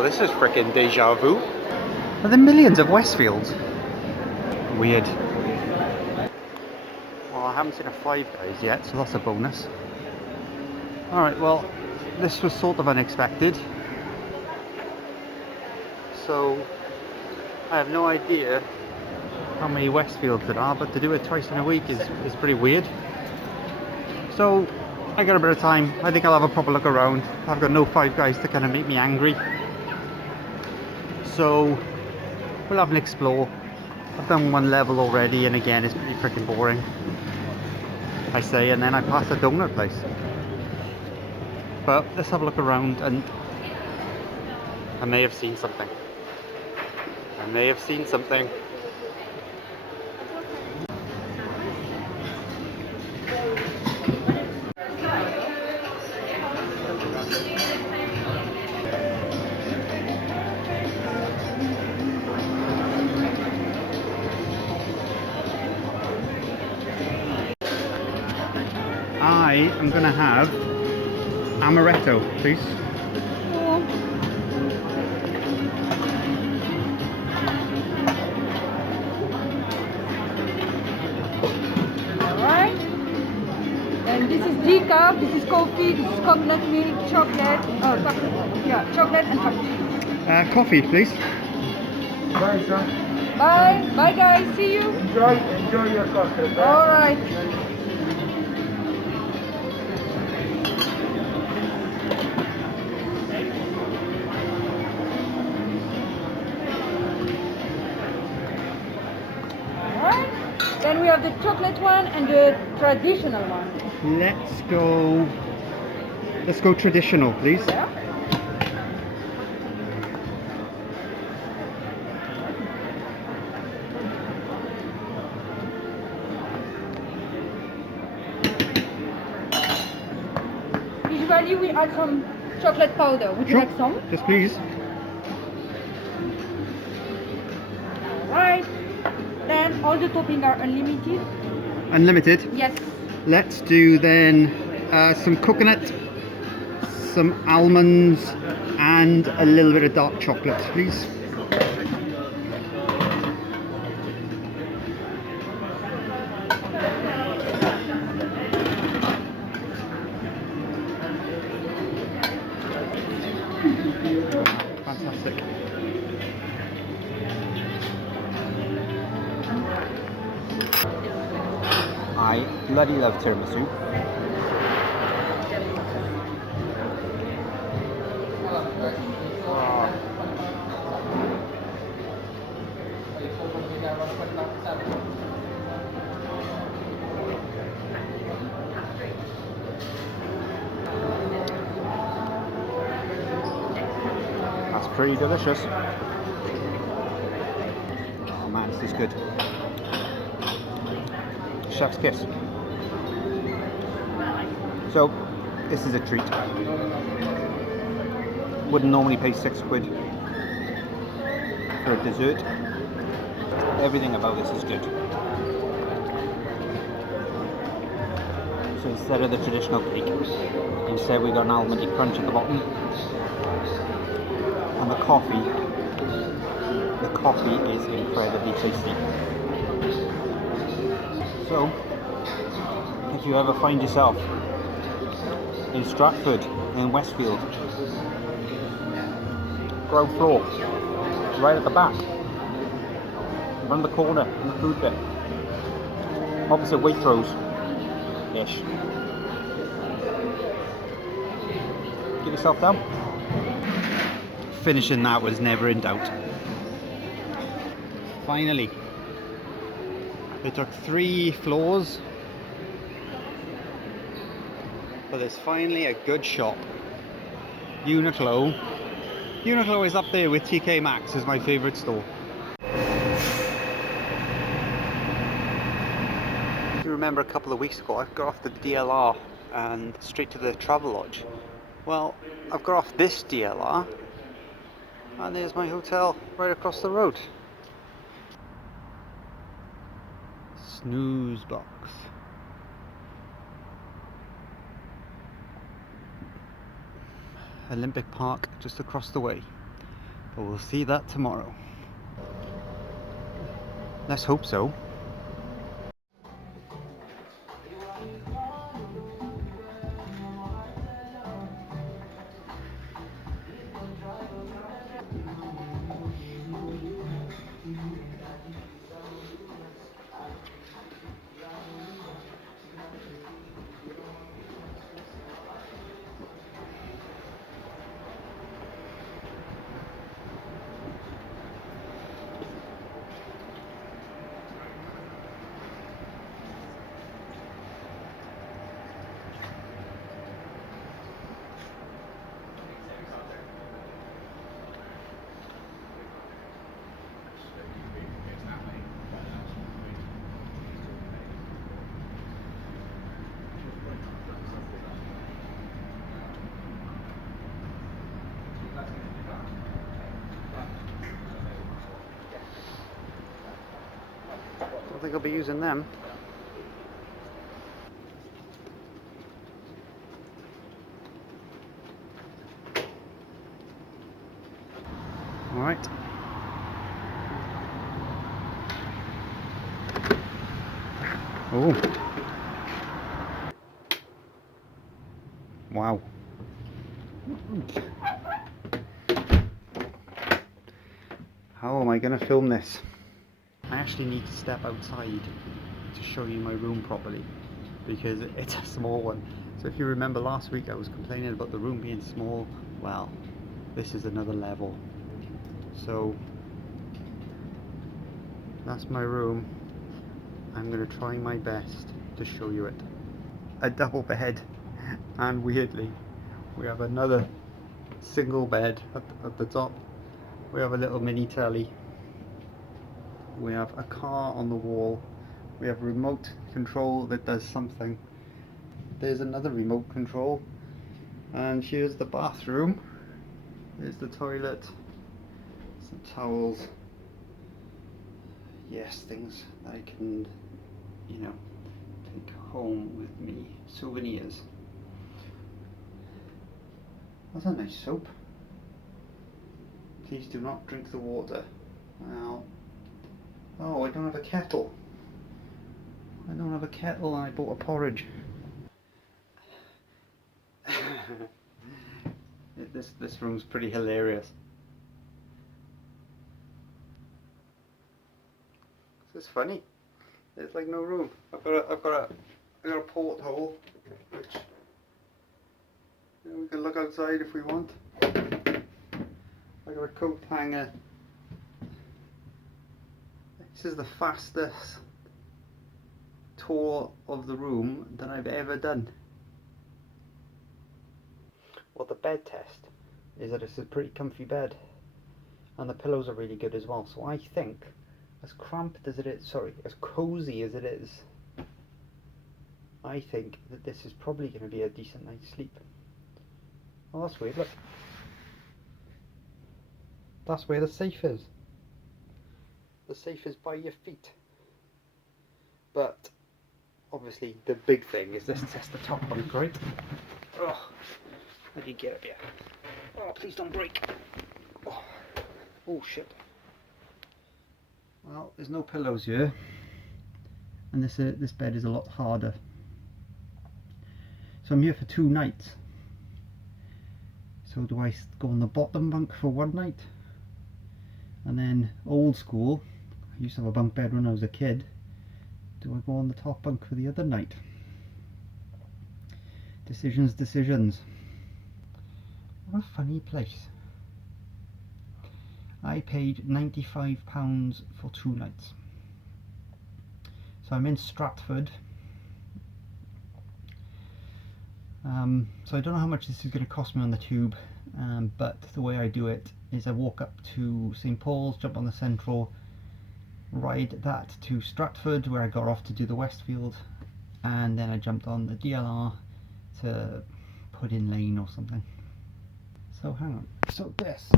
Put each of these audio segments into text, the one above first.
Oh, this is freaking deja vu. Are there millions of Westfields? Weird. Well, I haven't seen a Five Guys yet, so that's a bonus. Alright, well, this was sort of unexpected. So, I have no idea how many Westfields there are, but to do it twice in a week is pretty weird. So, I got a bit of time. I think I'll have a proper look around. I've got no Five Guys to kind of make me angry. So, we'll have an explore. I've done one level already, and again, it's pretty freaking boring. I say, and then I pass a donut place. But let's have a look around, and I may have seen something. I may have seen something. I am gonna have amaretto, please. Alright. And this is decaf, this is coffee, this is coconut milk, chocolate, chocolate and cappuccino. Coffee, please. Bye, son. Bye. Bye guys, see you. Enjoy your cocktail. Alright. Then we have the chocolate one and the traditional one. Let's go traditional, please. Yeah. Usually we add some chocolate powder. Would you like some? Yes, please. Alright. Then all the toppings are unlimited. Unlimited? Yes. Let's do then some coconut, some almonds, and a little bit of dark chocolate, please. Fantastic. I bloody love tiramisu. That's pretty delicious. Oh man, this is good. Chef's kiss. So, this is a treat. Wouldn't normally pay £6 for a dessert. Everything about this is good. So instead of the traditional cake, instead we got an almondy crunch at the bottom. And the coffee is incredibly tasty. So, if you ever find yourself in Stratford, in Westfield, ground floor, right at the back, around the corner in the food bit, opposite Waitrose-ish. Get yourself down. Finishing that was never in doubt. Finally, it took 3 floors, but there's finally a good shop. Uniqlo. Uniqlo is up there with TK Maxx as my favourite store. If you remember a couple of weeks ago, I got off the DLR and straight to the Travelodge. Well, I've got off this DLR and there's my hotel right across the road. Snoozebox. Olympic Park just across the way. But we'll see that tomorrow. Let's hope so. I think I'll be using them. All right. Oh. Wow. How am I going to film this? I actually need to step outside to show you my room properly because it's a small one. So if you remember last week I was complaining about the room being small. Well, this is another level. So that's my room. I'm going to try my best to show you it. A double bed, and weirdly we have another single bed at the top. We have a little mini telly. We have a car on the wall. We have a remote control that does something. There's another remote control. And here's the bathroom. There's the toilet. Some towels. Yes, things that I can, you know, take home with me. Souvenirs. That's a nice soap. Please do not drink the water. Well, oh, I don't have a kettle. I don't have a kettle and I bought a porridge. This room's pretty hilarious. This is funny. There's like no room. I've got a porthole, which, you know, we can look outside if we want. I got a coat hanger. This is the fastest tour of the room that I've ever done. Well, the bed test is that it's a pretty comfy bed, and the pillows are really good as well. So I think, as cramped as it is, sorry, as cozy as it is, I think that this is probably going to be a decent night's sleep. Oh, that's weird, look. That's where the safe is. The safe is by your feet. But obviously the big thing is let's test the top bunk, right? Oh, how do you get up here? Oh, please don't break. Oh, oh shit. Well, there's no pillows here, and this bed is a lot harder. So I'm here for 2 nights. So do I go on the bottom bunk for 1 night? And then old school, I used to have a bunk bed when I was a kid. Do I go on the top bunk for the other night? Decisions. What a funny place. I paid £95 for 2 nights. So I'm in Stratford. So I don't know how much this is going to cost me on the tube, but the way I do it is I walk up to St Paul's, jump on the Central, ride that to Stratford where I got off to do the Westfield, and then I jumped on the DLR to put in Lane or something. So hang on, so that's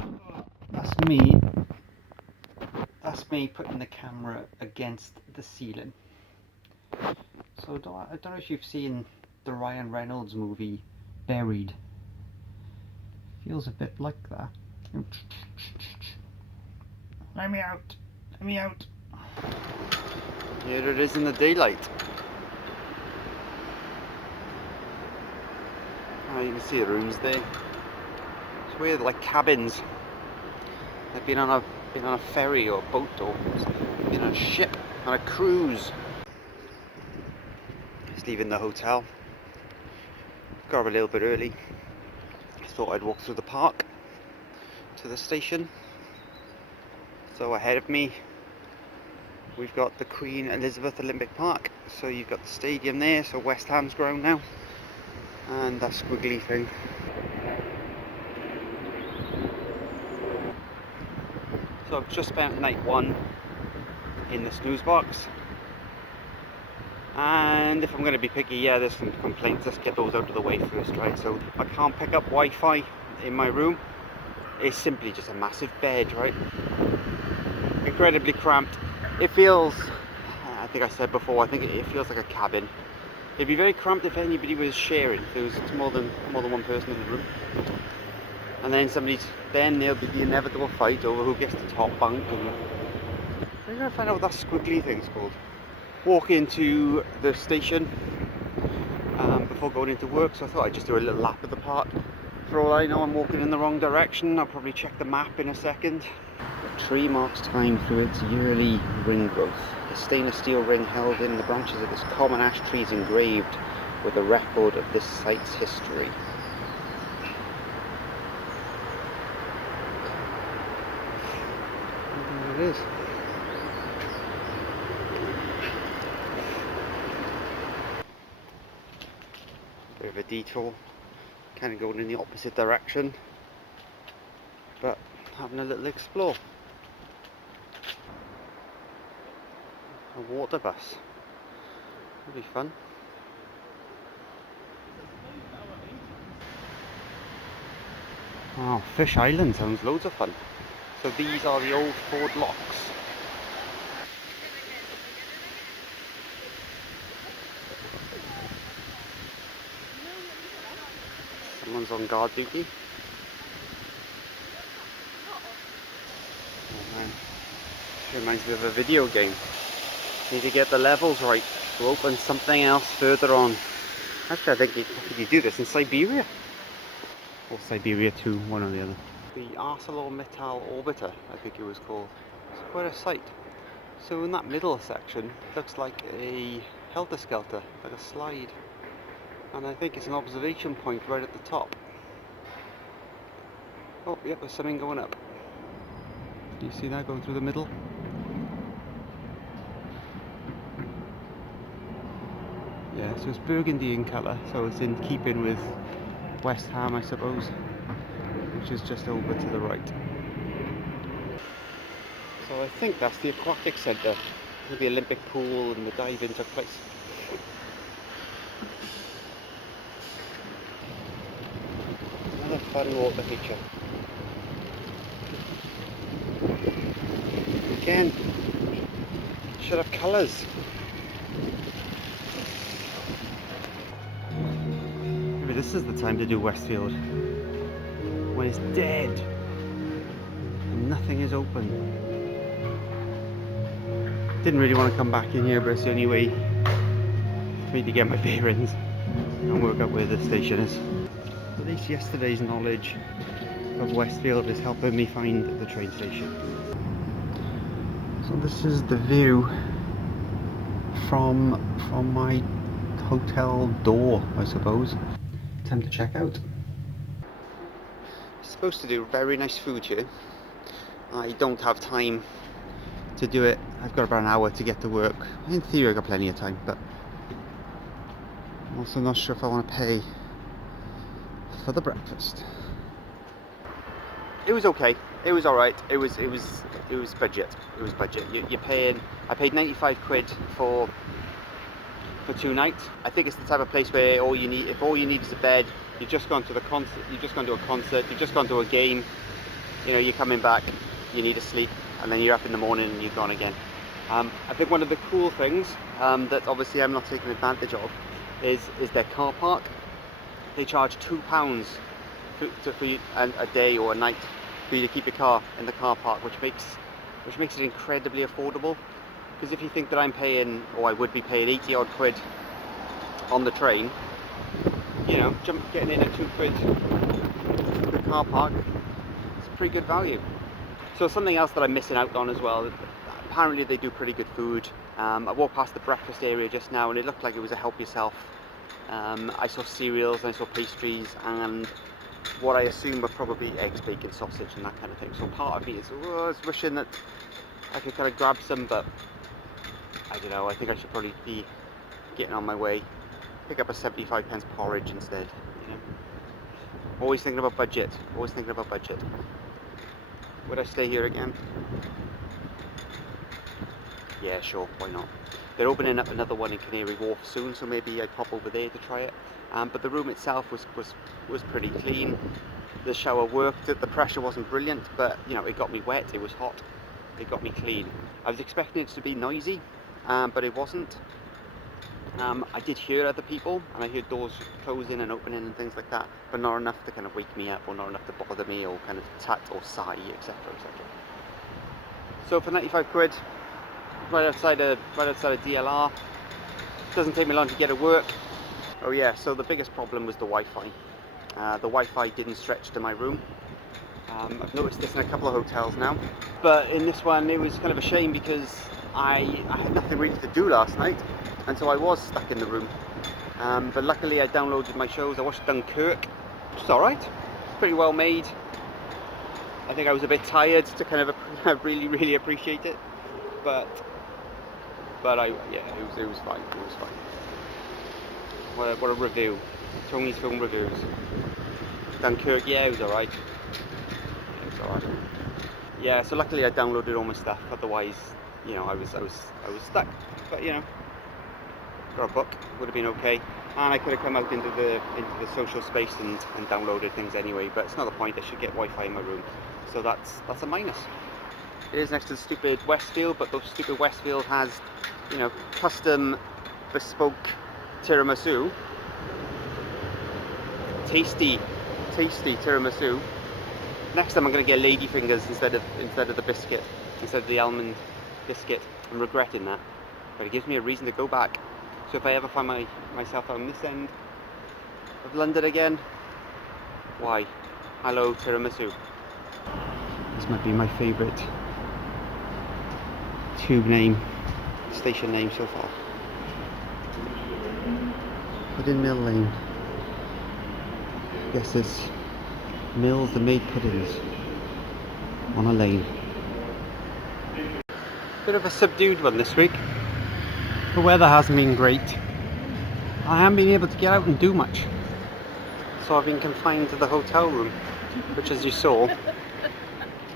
me putting the camera against the ceiling. So I don't know if you've seen the Ryan Reynolds movie Buried. Feels a bit like that. Let me out. Let me out. Here it is in the daylight. Oh, you can see the rooms there. It's weird, like cabins. They've been on a ferry or a boat or been on a ship, on a cruise. Just leaving the hotel. Got up a little bit early. I thought I'd walk through the park to the station. So ahead of me we've got the Queen Elizabeth Olympic Park. So you've got the stadium there, so West Ham's ground now, and that squiggly thing. So I've just spent night one in the Snoozebox, and if I'm going to be picky, yeah, there's some complaints. Let's get those out of the way first, right? So I can't pick up Wi-Fi in my room. It's simply just a massive bed, right? Incredibly cramped. It feels, I think I said before, I think it feels like a cabin. It'd be very cramped if anybody was sharing, if there was more than one person in the room. And then there'll be the inevitable fight over who gets the top bunk, and I'm gonna find out what that squiggly thing's called. Walk into the station before going into work, so I thought I'd just do a little lap of the park. For all I know, I'm walking in the wrong direction. I'll probably check the map in a second. The tree marks time through its yearly ring growth. The stainless steel ring held in the branches of this common ash tree is engraved with a record of this site's history. There it is. Bit of a detour, kind of going in the opposite direction, but having a little explore. A water bus. That'll be fun. Oh, Fish Island sounds loads of fun. So these are the old Ford locks. Someone's on guard duty. Oh man, it reminds me of a video game. Need to get the levels right to open something else further on. Actually, I think you do this in Siberia. Or Siberia 2, one or the other. The ArcelorMittal Orbiter, I think it was called. It's quite a sight. So in that middle section, it looks like a helter-skelter, like a slide. And I think it's an observation point right at the top. Oh, yep, there's something going up. Do you see that going through the middle? Yeah, so it's burgundy in colour, so it's in keeping with West Ham, I suppose, which is just over to the right. So I think that's the aquatic centre, where the Olympic pool and the diving took place. Another fun water feature. Again, should have colours. Maybe this is the time to do Westfield, when it's dead and nothing is open. Didn't really want to come back in here, but it's the only way for me to get my bearings and work out where the station is. At least yesterday's knowledge of Westfield is helping me find the train station. So this is the view from my hotel door, I suppose. Time to check out. Supposed to do very nice food here. I don't have time to do it. I've got about an hour to get to work. In theory I've got plenty of time, but I'm also not sure if I want to pay for the breakfast. It was okay. It was alright. It was budget. It was budget. You're paying. I paid 95 quid for 2 nights. I think it's the type of place where if all you need is a bed, you've just gone to the concert, you've just gone to a concert, you've just gone to a game, you know, you're coming back, you need to sleep, and then you're up in the morning and you're gone again. I think one of the cool things that obviously I'm not taking advantage of is their car park. They charge £2 for you a day or a night for you to keep your car in the car park, which makes which makes it incredibly affordable. Because if you think that I'm paying, or I would be paying 80 odd quid on the train, you know, getting in at 2 quid the car park, it's a pretty good value. So something else that I'm missing out on as well, apparently they do pretty good food. I walked past the breakfast area just now and it looked like it was a help yourself. I saw cereals and I saw pastries and what I assume were probably eggs, bacon, sausage and that kind of thing. So part of me is wishing that I could kind of grab some, but I don't know, I think I should probably be getting on my way. Pick up a 75p porridge instead, you know. Always thinking about budget, always thinking about budget. Would I stay here again? Yeah, sure, why not? They're opening up another one in Canary Wharf soon, so maybe I'd pop over there to try it. But the room itself was pretty clean. The shower worked, the pressure wasn't brilliant, but you know, it got me wet, it was hot, it got me clean. I was expecting it to be noisy, but it wasn't. I did hear other people, and I heard doors closing and opening and things like that, but not enough to kind of wake me up, or not enough to bother me, or kind of tut or sigh, etc, etc. So for 95 quid, right outside of DLR, doesn't take me long to get to work. Oh yeah, so the biggest problem was the Wi-Fi. The Wi-Fi didn't stretch to my room. I've noticed this in a couple of hotels now, but in this one it was kind of a shame because I had nothing really to do last night, and so I was stuck in the room. But luckily I downloaded my shows. I watched Dunkirk, which is alright, pretty well made. I think I was a bit tired to kind of really appreciate it, but yeah, it was fine. It was fine. What a review. Tony's film reviews. Dunkirk, yeah, it was alright. It was alright. Yeah, so luckily I downloaded all my stuff. Otherwise, you know, I was stuck. But you know, got a book, would have been okay. And I could have come out into the social space and downloaded things anyway. But it's not the point. I should get Wi-Fi in my room. So that's a minus. It is next to the stupid Westfield, but the stupid Westfield has, you know, custom, bespoke tiramisu. Tasty tiramisu. Next time I'm going to get ladyfingers instead of the biscuit, instead of the almond biscuit. I'm regretting that, but it gives me a reason to go back. So if I ever find myself on this end of London again, why? Hello tiramisu. This might be my favourite tube name, station name so far. Pudding Mill Lane. Guess this mills that made puddings on a lane. Bit of a subdued one this week. The weather hasn't been great. I haven't been able to get out and do much. So I've been confined to the hotel room, which as you saw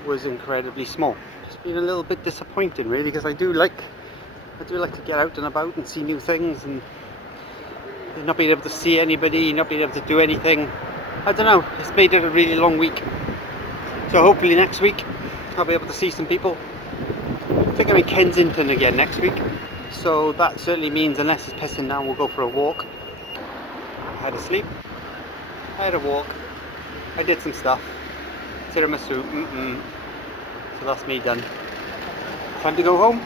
was incredibly small. It's been a little bit disappointing really, because I do like to get out and about and see new things, and not being able to see anybody, not being able to do anything. I don't know, it's made it a really long week. So hopefully next week I'll be able to see some people. I think I'm in Kensington again next week. So that certainly means, unless it's pissing down, we'll go for a walk. I had a sleep, I had a walk, I did some stuff. Tiramisu, So that's me done. Time to go home.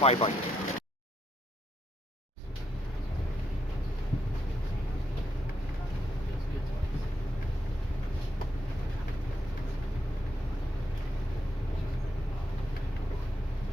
Bye bye.